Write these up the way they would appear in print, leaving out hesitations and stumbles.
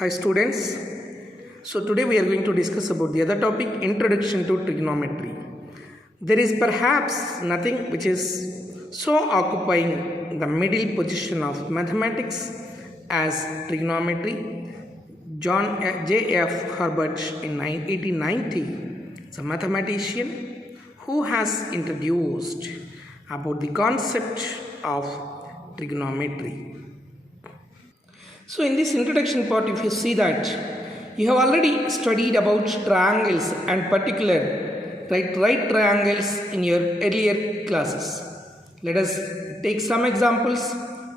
Hi students. So today we are going to discuss about the other topic, introduction to trigonometry. There is perhaps nothing which is so occupying the middle position of mathematics as trigonometry. John J.F. Herbert in 1890 is a mathematician who has introduced about the concept of trigonometry. So in this introduction part, if you see that you have already studied about triangles and particular right triangles in your earlier classes. Let us take some examples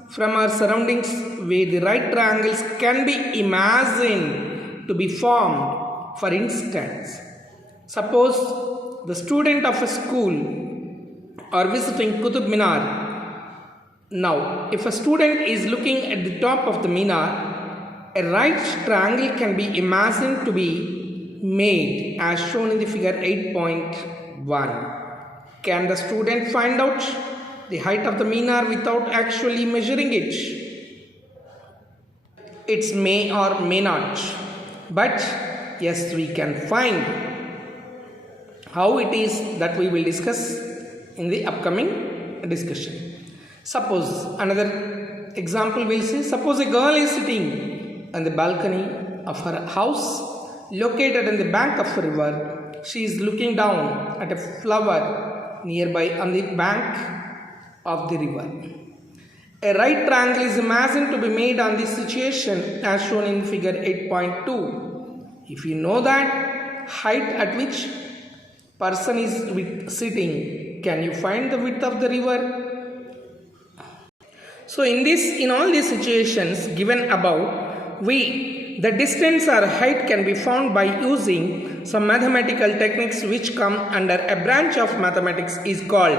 from our surroundings where the right triangles can be imagined to be formed. For instance, suppose the student of a school are visiting Qutub Minar. Now, if a student is looking at the top of the Minar, a right triangle can be imagined to be made as shown in the figure 8.1. Can the student find out the height of the Minar without actually measuring it? It may or may not. But yes, we can find. How it is that we will discuss in the upcoming discussion. Suppose another example we'll see. Suppose a girl is sitting on the balcony of her house located on the bank of a river. She is looking down at a flower nearby on the bank of the river. A right triangle is imagined to be made on this situation as shown in figure 8.2. If you know that height at which person is sitting, can you find the width of the river? So in all these situations given above, the distance or height can be found by using some mathematical techniques which come under a branch of mathematics is called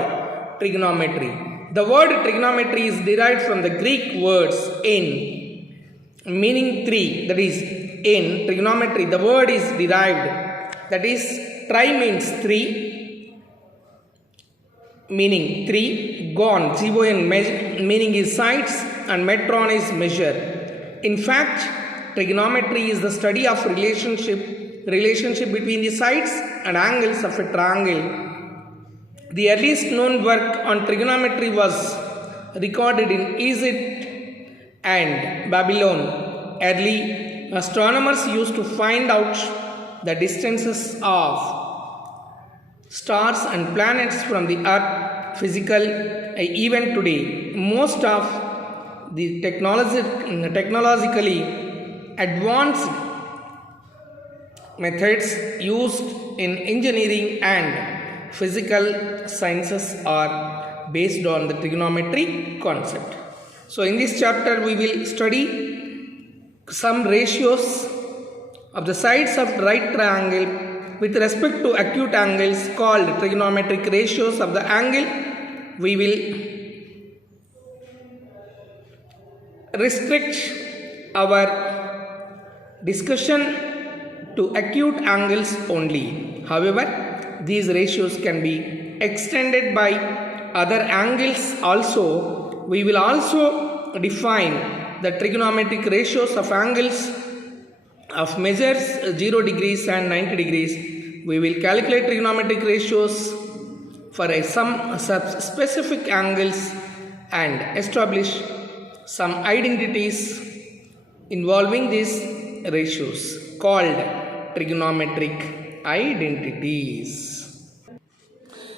trigonometry. The word trigonometry is derived from the Greek words in, meaning three. That is, in trigonometry, the word is derived. That is, tri means three, meaning three, gon, G-O-N, meaning is sides, and metron is measure. In fact, trigonometry is the study of relationship between the sides and angles of a triangle. The earliest known work on trigonometry was recorded in Egypt and Babylon. Early astronomers used to find out the distances of stars and planets from the earth physical. Even today, most of the technologically advanced methods used in engineering and physical sciences are based on the trigonometry concept. So in this chapter we will study some ratios of the sides of right triangle with respect to acute angles called trigonometric ratios of the angle. We will restrict our discussion to acute angles only. However, these ratios can be extended by other angles also. We will also define the trigonometric ratios of angles of measures 0 degrees and 90 degrees. We will calculate trigonometric ratios for some specific angles and establish some identities involving these ratios called trigonometric identities.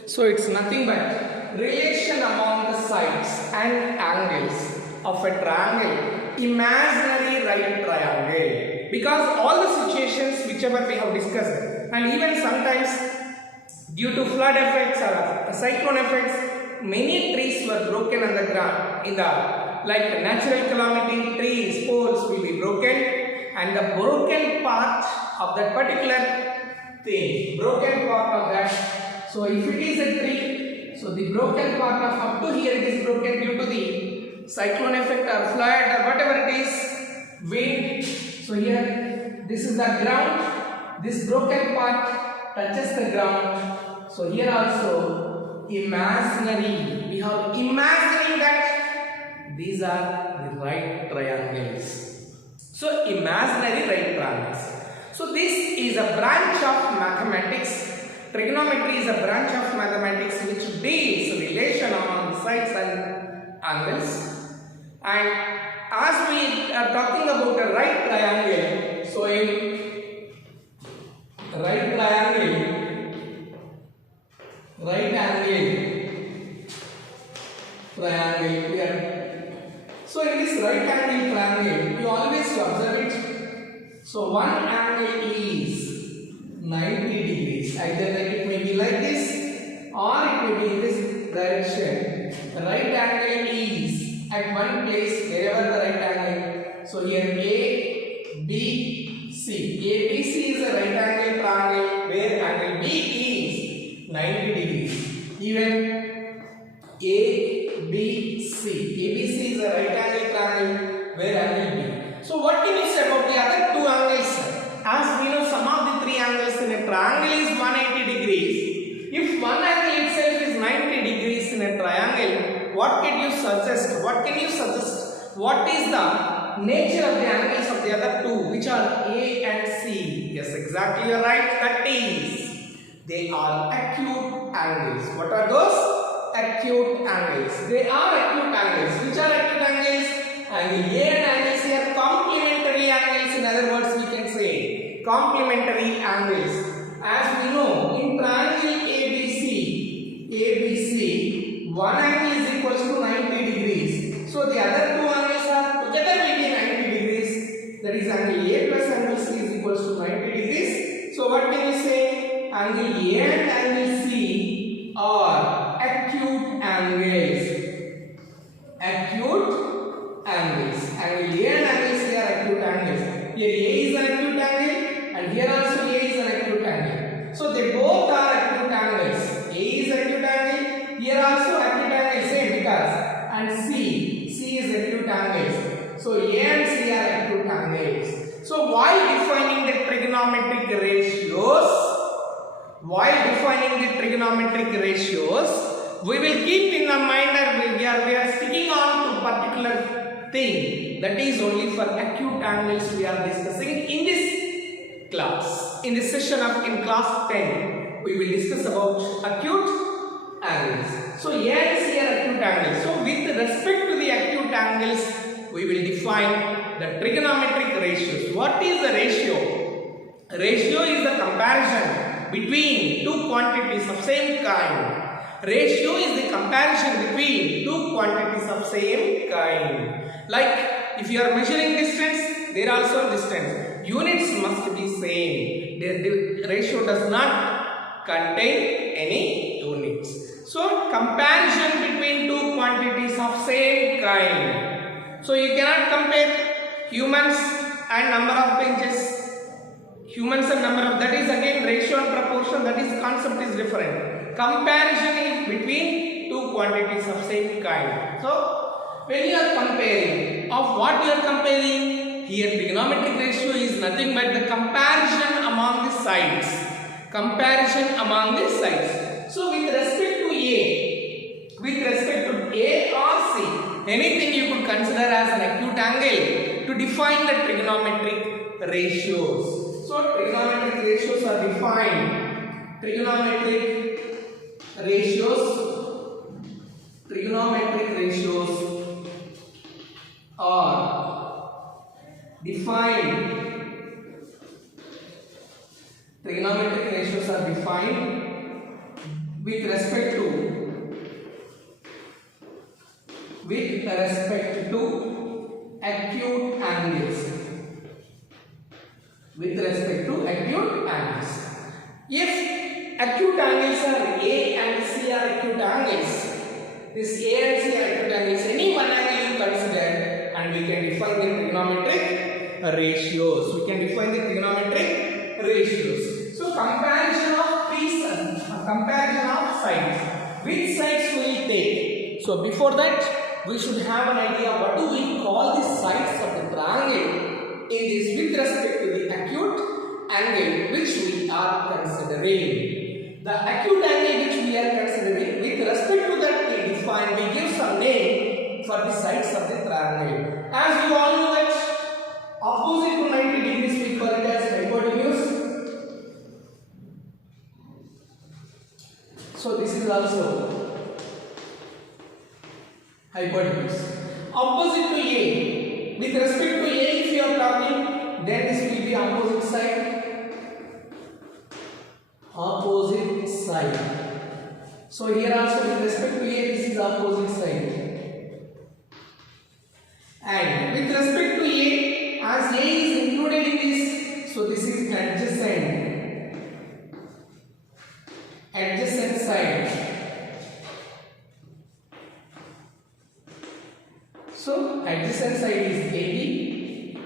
So it's nothing but relation among the sides and angles of a triangle, imaginary right triangle. Because all the situations whichever we have discussed, and even sometimes due to flood effects or cyclone effects, many trees were broken on the ground. Like natural calamity, trees, poles will be broken, and the broken part of that particular thing, broken part of that. So if it is a tree, so the broken part of up to here it is broken due to the cyclone effect or flood or whatever it is, wind. So here, this is the ground, this broken part touches the ground. So here also, imaginary, we have imagining that these are the right triangles. So imaginary right triangles. So this is a branch of mathematics. Trigonometry is a branch of mathematics which deals relation among sides and angles. And as we are talking about a right triangle, so in right triangle, here. So in this right angle triangle, you always observe it. So one angle is 90 degrees. Either like it may be like this or it may be in this direction. The right angle is at one place, wherever the right angle. So here A, B, C. ABC is a right angle triangle where angle B is 90 degrees. Even ABC. ABC is a right angle triangle where angle B. So what can you say about the other two angles? As we know, sum of the three angles in a triangle is 180 degrees. If one angle itself is 90 degrees in a triangle, what can you suggest? What is the nature of the angles of the other two, which are A and C? Yes, exactly, you are right. That is, they are acute angles. What are those? Acute angles. They are acute angles. Which are acute angles? Angle A and angle C are complementary angles. In other words, we can say complementary angles. As we know, in triangle ABC, one angle is equals to 90 degrees. So the other two angles are together will be 90 degrees. That is, angle A plus angle C is equals to 90 degrees. So what can we say? Angle A and angle C are acute angles. Acute angles. Angle A and angle C are acute angles. Here A is an acute angle and here also A is an acute angle. So they both are acute angles. A is acute angle. Here also acute angle, same because, and C is acute angles. So A and C are acute angles. So while defining the trigonometric ratios, we will keep in the mind that we are sticking on to particular thing. That is only for acute angles we are discussing in this class. In this session in class 10, we will discuss about acute angles. So A and C are acute angles. So with respect to the acute angles, we will define the trigonometric ratios. What is the ratio? Ratio is the comparison between two quantities of same kind. Ratio is the comparison between two quantities of same kind. Like if you are measuring distance, there are also distance. Units must be same. The ratio does not contain any units. So comparison between two quantities of same kind. So you cannot compare humans and number of benches. Humans and number of, that is again ratio and proportion, that is concept is different. Comparison is between two quantities of same kind. So when you are comparing, of what you are comparing? Here trigonometric ratio is nothing but the comparison among the sides. Comparison among the sides. So with respect to A or C, anything you could consider as an acute angle to define the trigonometric ratios. So trigonometric ratios are defined. Trigonometric ratios are defined. Trigonometric ratios are defined with respect to acute angles. With respect to acute angles. If acute angles are A and C are acute angles, this A and C are acute angles, any one angle you consider, and we can define the trigonometric ratios. So comparison of sides. Which sides will we take? So before that, we should have an idea what do we call the sides of the triangle in this with respect to the acute angle which we are considering. The acute angle which we are considering, with respect to that we give some name for the sides of the triangle. As you all know that opposite also hypotenuse. Opposite to A, with respect to A, if you are talking, then this will be opposite side. Opposite side. So here also with respect to A, this is opposite side. And with respect to A, as A is included in this, so this is adjacent. Adjacent side. So adjacent side is AB,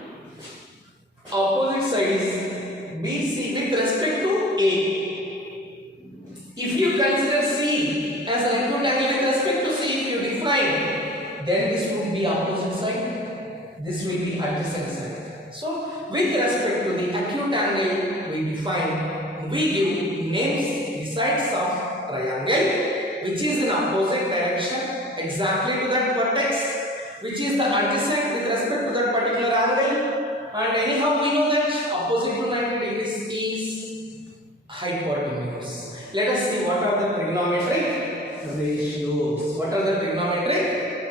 opposite side is BC with respect to A. If you consider C as an acute angle with respect to C, if you define, then this would be opposite side, this will be adjacent side. So with respect to the acute angle we define, we give names the sides of triangle which is in opposite direction exactly to that vertex, which is the adjacent with respect to that particular angle, and anyhow we know that opposite to 90 degrees is hypotenuse. Let us see what are the trigonometric ratios. What are the trigonometric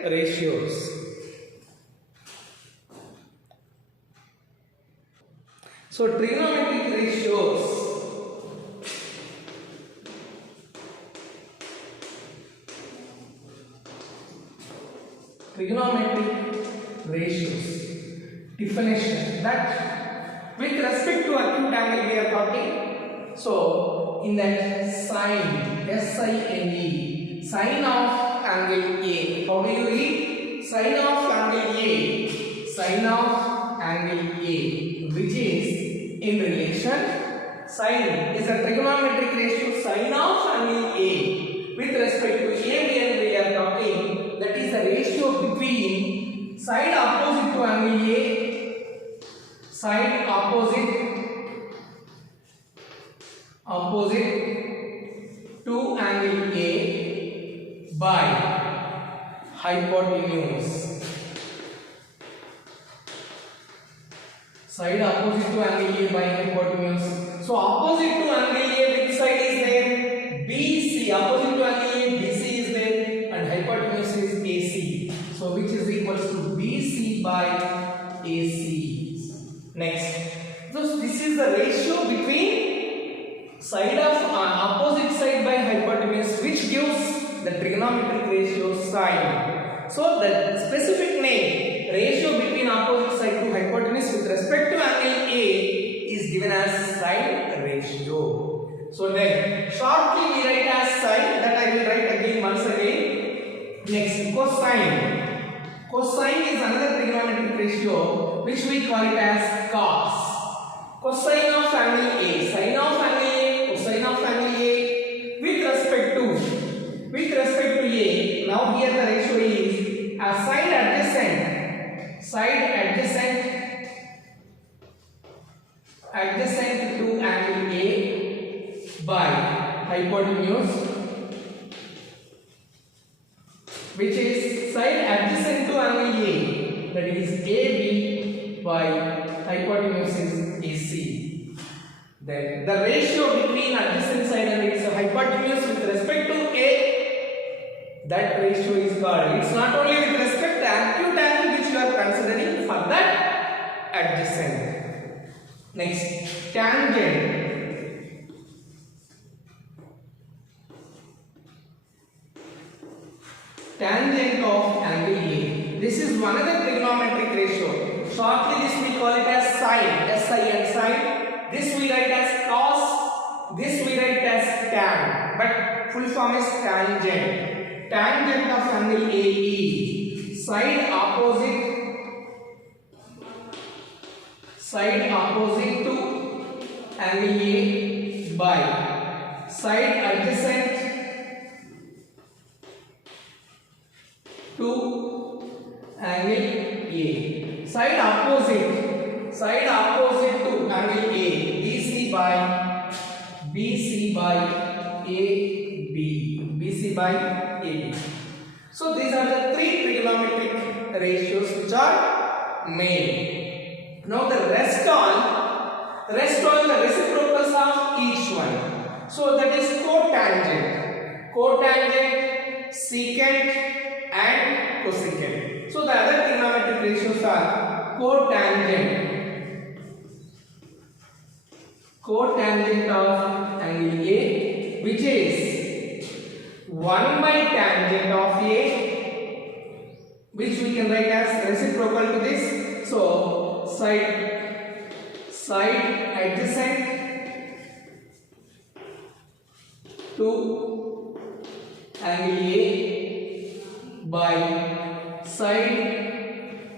ratios? So trigonometric ratios. Trigonometric ratios. Definition that with respect to acute angle we are talking. So in that sine, S-I-N-E, sine of angle A. How do you read? Sine of angle A. Sine of angle A, which is in relation. Sine is a trigonometric ratio. Sine of angle A with respect to A we are talking. That is the ratio between side opposite to angle A, side opposite to angle A by hypotenuse. Side opposite to angle A by hypotenuse. So opposite to angle A, which side is there? BC. Opposite to angle A, BC is there, and hypotenuse is AC. So which is equals to BC by AC. Next, so this is the ratio between side of opposite side by hypotenuse, which gives the trigonometric ratio sine. So the specific name ratio between opposite side to hypotenuse with respect to angle A is given as sine ratio. So then shortly we write as sine, that I will write again once again. Next, cosine. Cosine is another trigonometric ratio which we call it as cos. Cosine of angle A, sine of angle A, cosine of angle A with respect to A. Now here the ratio is a side adjacent to angle A by hypotenuse, which is side adjacent to angle A, that is AB by hypotenuse is AC. Then the ratio between adjacent side and its hypotenuse with respect to A, that ratio is called. It's not only with respect to acute angle which you are considering, for that adjacent. Next, tangent. Tangent of angle A. This is one other trigonometric ratio. Shortly this we call it as sine, S-I-N, sine. This we write as cos, this we write as tan. But full form is tangent. Tangent of angle AE. Side opposite to angle A by side adjacent to angle A. Side opposite to angle A. BC by AB. So these are the three trigonometric ratios which are made. Now the rest on the reciprocals of each one. So that is cotangent. cotangent, secant and cosecant. So the other trigonometric ratios are cotangent of angle A, which is 1 by tangent of A, which we can write as reciprocal to this. So side adjacent to angle A by side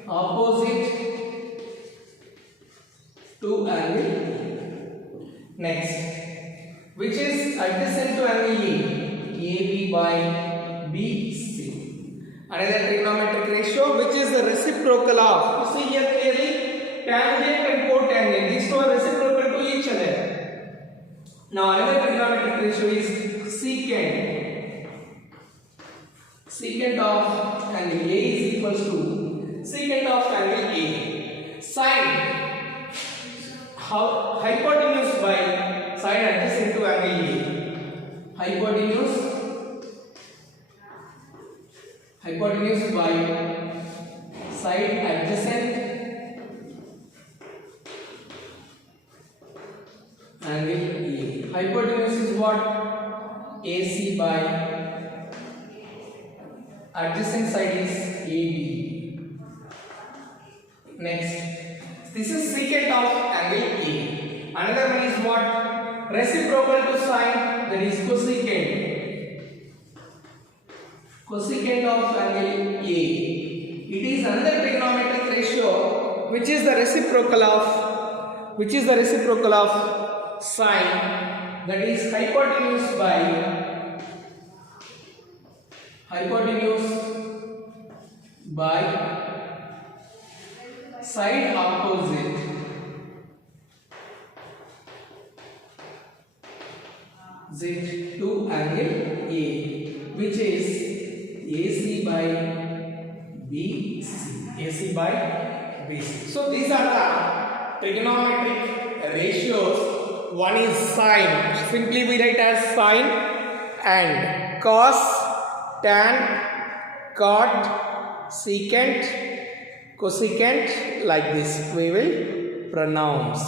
opposite to angle A. Next, which is adjacent to angle A, AB by BC. Another trigonometric ratio which is the reciprocal of, you see here clearly, tangent and cotangent, these two are reciprocal to each other. Now another trigonometric ratio is secant of angle A is equals to secant of angle A. Sine, hypotenuse by side adjacent to angle A. Hypotenuse by side adjacent angle A. Hypotenuse is what? AC by adjacent side is AB. Next, this is secant of angle A. Another one is what? Reciprocal to sine, that is cosecant. Cosecant of angle A. It is another trigonometric ratio which is the reciprocal of sine, that is hypotenuse by side opposite to angle A, which is AC by BC. So these are the trigonometric ratios. One is sine, simply we write as sine, and cos, tan, cot, secant, cosecant, like this we will pronounce.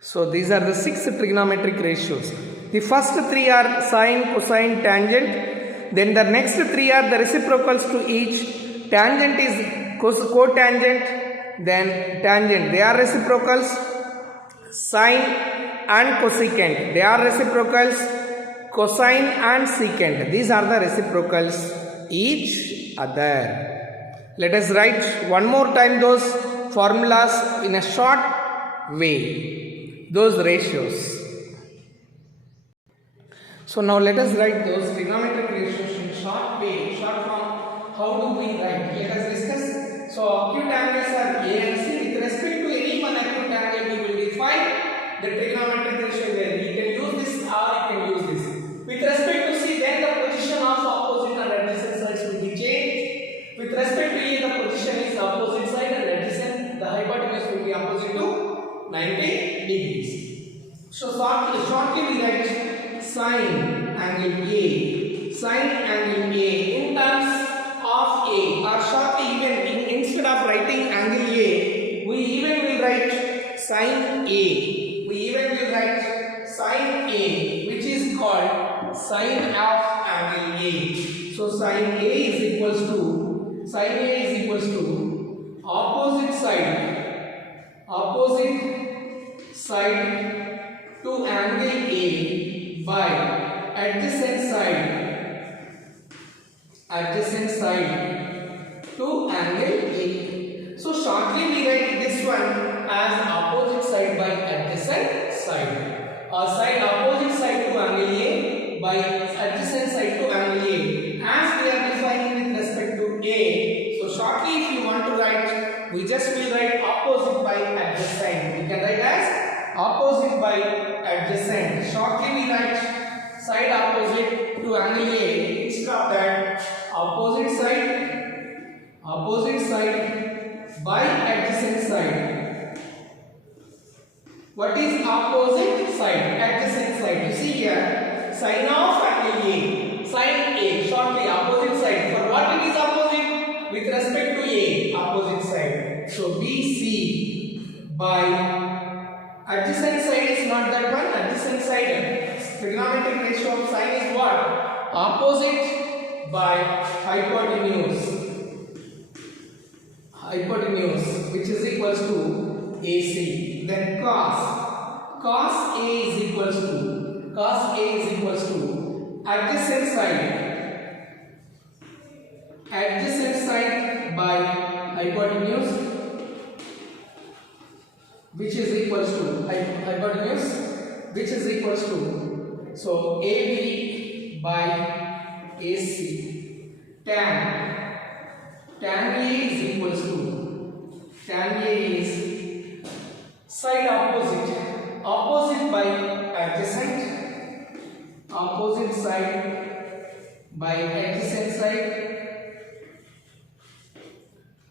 So these are the 6 trigonometric ratios. The first 3 are sine, cosine, tangent. Then the next 3 are the reciprocals to each. Tangent is cotangent, then tangent, they are reciprocals. Sine and cosecant, they are reciprocals. Cosine and secant, these are the reciprocals each other. Let us write one more time those formulas in a short way, those ratios. So now let us write those trigonometric ratios in short way, short form. How do we write? Let us discuss. So acute angles are A and C. With respect to any one acute angle, we will define the trigonometric ratio where we can use this or we can use this. With respect to C, then the position of opposite and adjacent sides will be changed. With respect to A, the position is opposite side and adjacent. The hypotenuse will be opposite to 90 degrees. So shortly we write sine angle A. Sine angle A in terms of A, or shortly even instead of writing angle A, we even will write sine A. We even will write sine A, which is called sine of angle A. So sine A is equals to opposite side to angle A by adjacent side to angle A. So shortly we write this one as opposite side by adjacent side, or side opposite side to angle A by adjacent side to angle A, as we are defining with respect to A. So shortly if you want to write, we just will write opposite by adjacent. We can write as opposite by adjacent. Shortly we write side opposite to angle A. Instead of that, opposite side What is opposite side? Adjacent side. You see here, sine of angle A. Sine A, shortly opposite side. For what it is opposite? With respect to A, opposite side. So BC by adjacent side is not that one. Adjacent side, trigonometric ratio of sine is what? Opposite by hypotenuse. Hypotenuse, which is equals to AC. Then cos A is equals to adjacent side by hypotenuse, which is equals to so AB by AC. Tan A is equals to side opposite by adjacent side by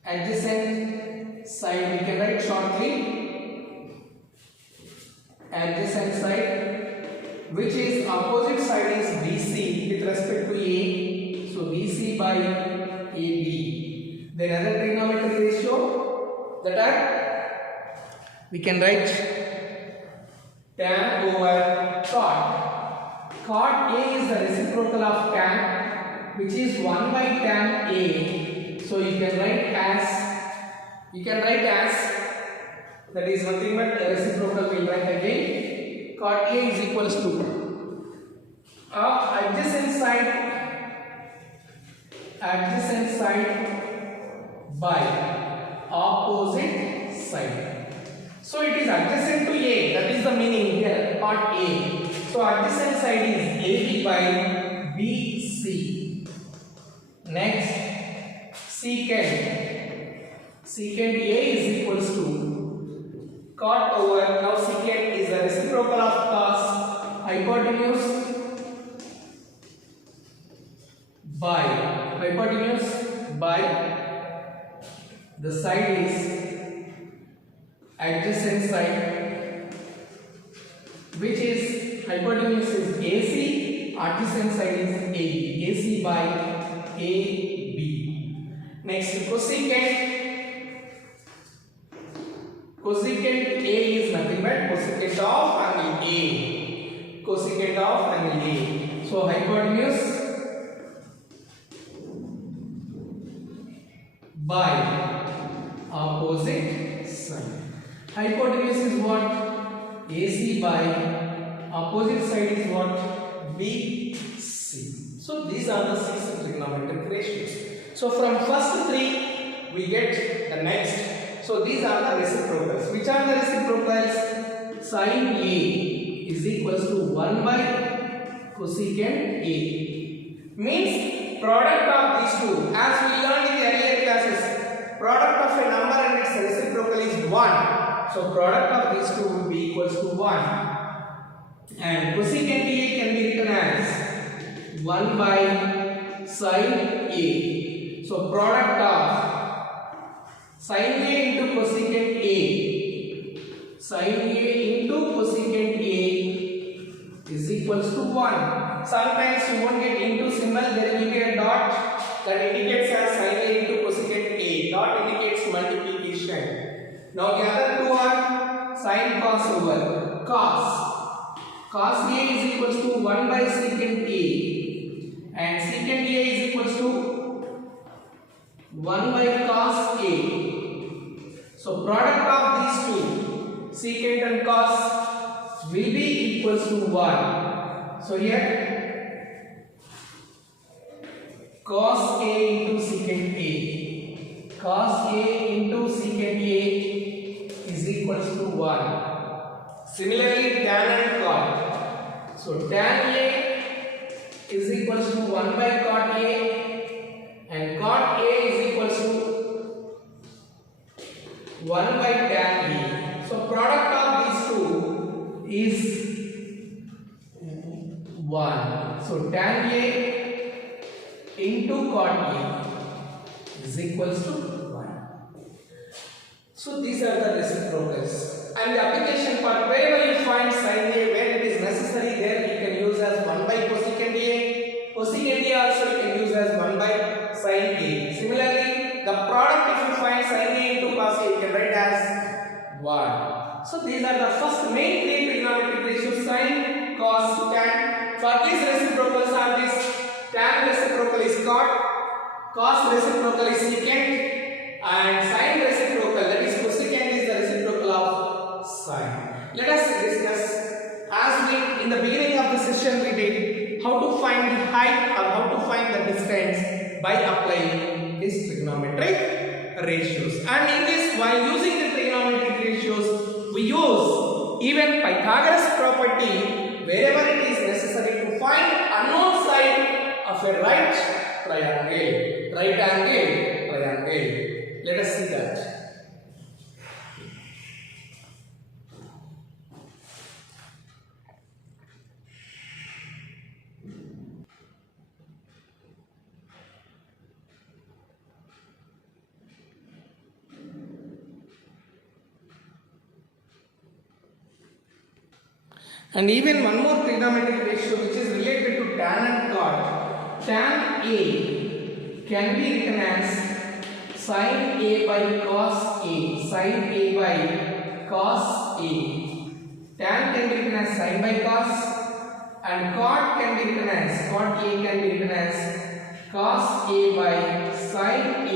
adjacent side we can write shortly adjacent side, which is opposite side is BC with respect to A, so BC by AB. Then other trigonometric ratio that are we can write tan over cot. Cot A is the reciprocal of tan, which is 1 by tan A. So you can write as that is nothing but reciprocal. We will write again. Cot A is equals to adjacent side by opposite side. So it is adjacent to A. That is the meaning here. Cot A. So adjacent side is AB by BC. Next, secant A is equals to cot over, now secant is the reciprocal of cos, hypotenuse by the side is adjacent side, which is hypotenuse is AC, adjacent side is AB. AC by AB. Next, cosecant A is nothing but cosecant of angle A. So hypotenuse by opposite side. Hypotenuse is what? AC by opposite side is what? BC. So these are the 6 trigonometric ratios. So from first 3 we get the next. So these are the reciprocals. Which are the reciprocals? Sin A is equals to 1 by cosecant A. Means product of these two, as we learned in the earlier classes, product of a number and its reciprocal is 1. So product of these two will be equals to 1. And cosecant A can be written as 1 by sin A. So product of sin A into cosecant A. Sin A into cosecant A is equals to 1. Sometimes you won't get into symbol, there will be a dot that indicates as sin A into cosecant A. Dot indicates multiplication. Now the other two are sin cos over cos. Cos A is equals to 1 by secant A. And secant A is equals to 1 by cos A. So product of these two, secant and cos, will be equals to 1. So here cos A into secant A. Cos A into secant A is equals to 1. Similarly tan and cot. So tan A is equals to 1 by cot A. And cot A is equals to 1 by tan A. So product of these two is 1. So tan A into cot A is equals to 1. So these are the reciprocals. And the application part, wherever you find sin A, where it is necessary, there you can use as 1 by cosecant A. Cosecant A also you can use as 1 by sin A. Similarly, the product, if you find sin A into cos A, you can write as 1. So these are the first main three trigonometric ratios: sin, cos, tan. For these reciprocals are this: tan reciprocal is cos reciprocal is secant, and sin reciprocal, that is cosecant, is the reciprocal of sin. Let us discuss, as we in the beginning of the session we did, how to find the height or how to find the distance by applying these trigonometric ratios. And in this, while using the trigonometric ratios, we use even Pythagoras property wherever it is necessary to find unknown side of a right angle triangle. Let us see that. And even one more trigonometric ratio which is related to tan and cot. Tan A can be written as sin A by cos A. Sin A by cos A. Tan can be written as sin by cos, and cot can be written as cot A can be written as cos A by sin A.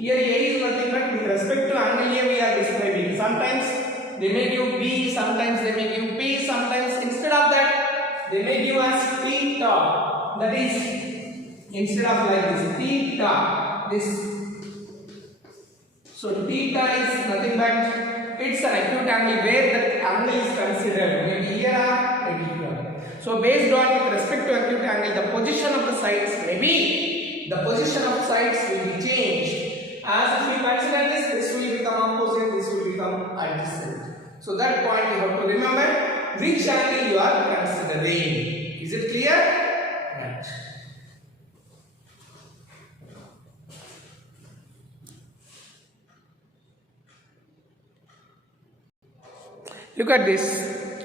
Here A is nothing but with respect to angle A we are describing. Sometimes they may give B, sometimes they may give P, sometimes instead of that they may give us theta. That is, instead of like this, theta, this. So theta is nothing but it's an acute angle where the angle is considered, maybe here or maybe here. So based on with respect to acute angle, the position of the sides will be changed. As if we consider this will become opposite, this will become adjacent. So that point you have to remember which angle you are considering. Is it clear? Right. Look at this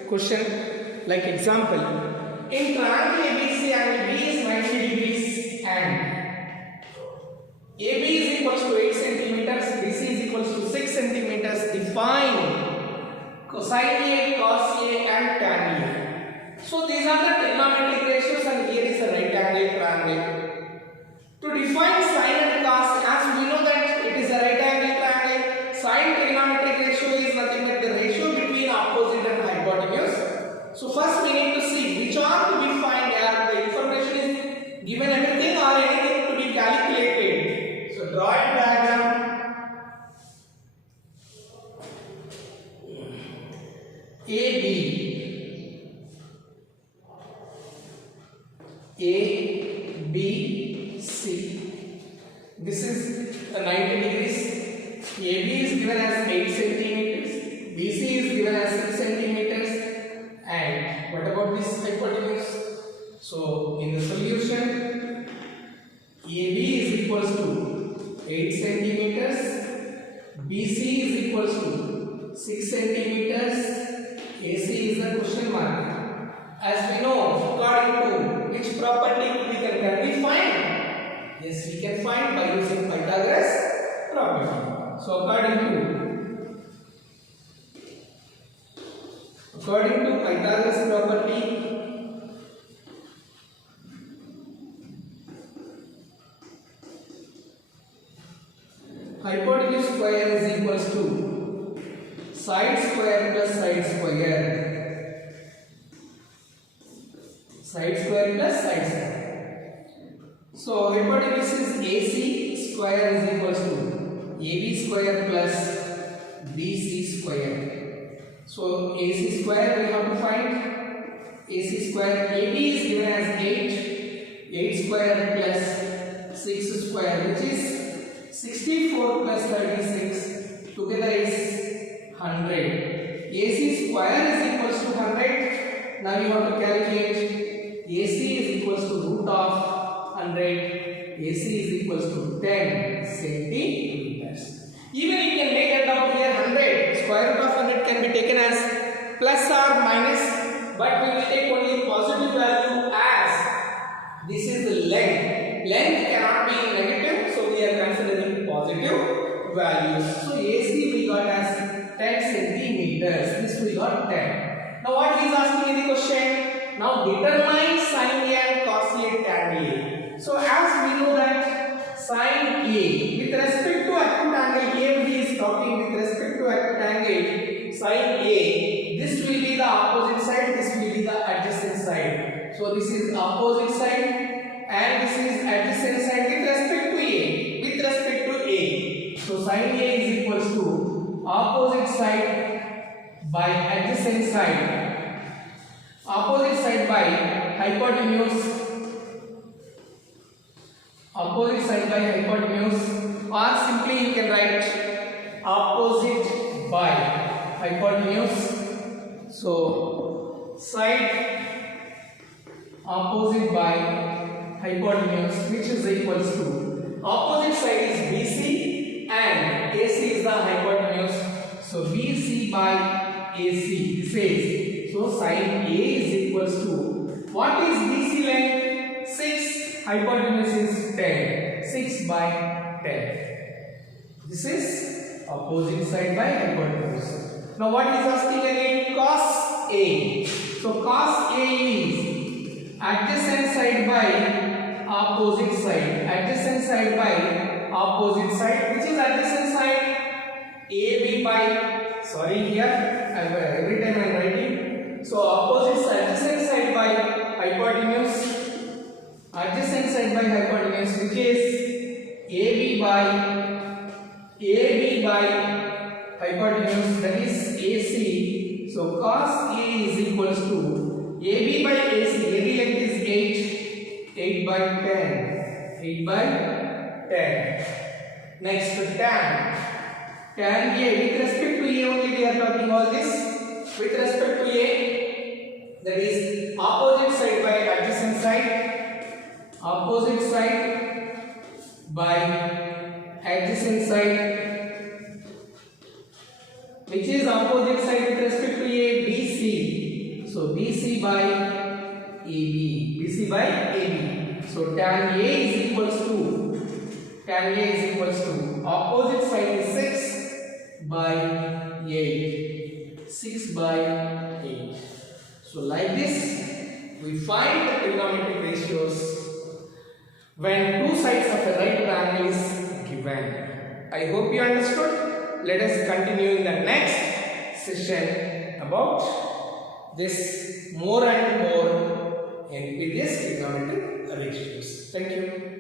question, like example. In triangle ABC, angle B is 90 degrees and AB is equals to 8 centimeters, BC is equals to 6 centimeters. Define cosine A, cos A and tan A. So these are the trigonometric ratios and here is a right angle triangle. To define sine and cos, as we know that it is a right angle triangle, sine trigonometric ratio is nothing but the ratio between opposite and hypotenuse. So first we need to see which are to be found here. The information is given everything or anything to be calculated. So draw a diagram. A, B, C. This is 90 degrees. AB is given as 8 centimeters. BC is given as 6 centimeters. And what about this hypotenuse? So in the solution, AB is equals to 8 centimeters. BC is equals to 6 centimeters. AC is the question mark. As we know, according to which property can we find? Yes, we can find by using Pythagoras property. So according to Pythagoras property, hypotenuse square is equals to side square plus side square. Side square plus side square. So hypotenuse is AC square is equals to AB square plus BC square. So AC square we have to find. AC square, AB is given as 8 square plus 6 square, which is 64 plus 36, together is 100. AC square is equals to 100. Now you have to calculate. AC is equals to root of 100. AC is equals to 10 centimeters. Even you can make it out here 100. Square root of 100 can be taken as plus or minus, but we will take only positive value as this is the length. Length cannot be negative, so we are considering positive values. So AC we got as 10 centimeters. This we got 10. Now what he is asking in the question? Now determine sin A and cos A tan A. So as we know that sin A with respect to acute angle, here he is talking with respect to acute angle sin A. This will be the opposite side, this will be the adjacent side. So this is opposite side and this is adjacent side with respect to A. With respect to A. So sin A is equals to opposite side by adjacent side. Opposite side by hypotenuse. Opposite side by hypotenuse, or simply you can write opposite by hypotenuse. So side opposite by hypotenuse, which is equals to opposite side is BC and AC is the hypotenuse. So BC by AC, this is, so sin A is equals to, what is BC length? 6, hypotenuse is 10, 6 by 10. This is opposite side by hypotenuse. Now what is asking again? Cos A. So cos A is adjacent side by opposite side. Adjacent side by opposite side. Which is adjacent side? AB by, sorry here, every time I am writing. So opposite side, adjacent side by hypotenuse. Adjacent side by hypotenuse, which is AB by hypotenuse, that is AC. So cos A is equals to AB by AC. AB length is 8 by 10. 8 by 10. Next tan. Tan A, with respect to A only we are talking all this. With respect to A, that is opposite side by adjacent side. Opposite side by adjacent side, which is opposite side with respect to A, BC. So BC by AB. BC by AB. So tan A is equals to, opposite side is 6 by 8. 6 by 8. So like this, we find the trigonometric ratios when two sides of a right triangle is given. I hope you understood. Let us continue in the next session about this more and more with this trigonometric ratios. Thank you.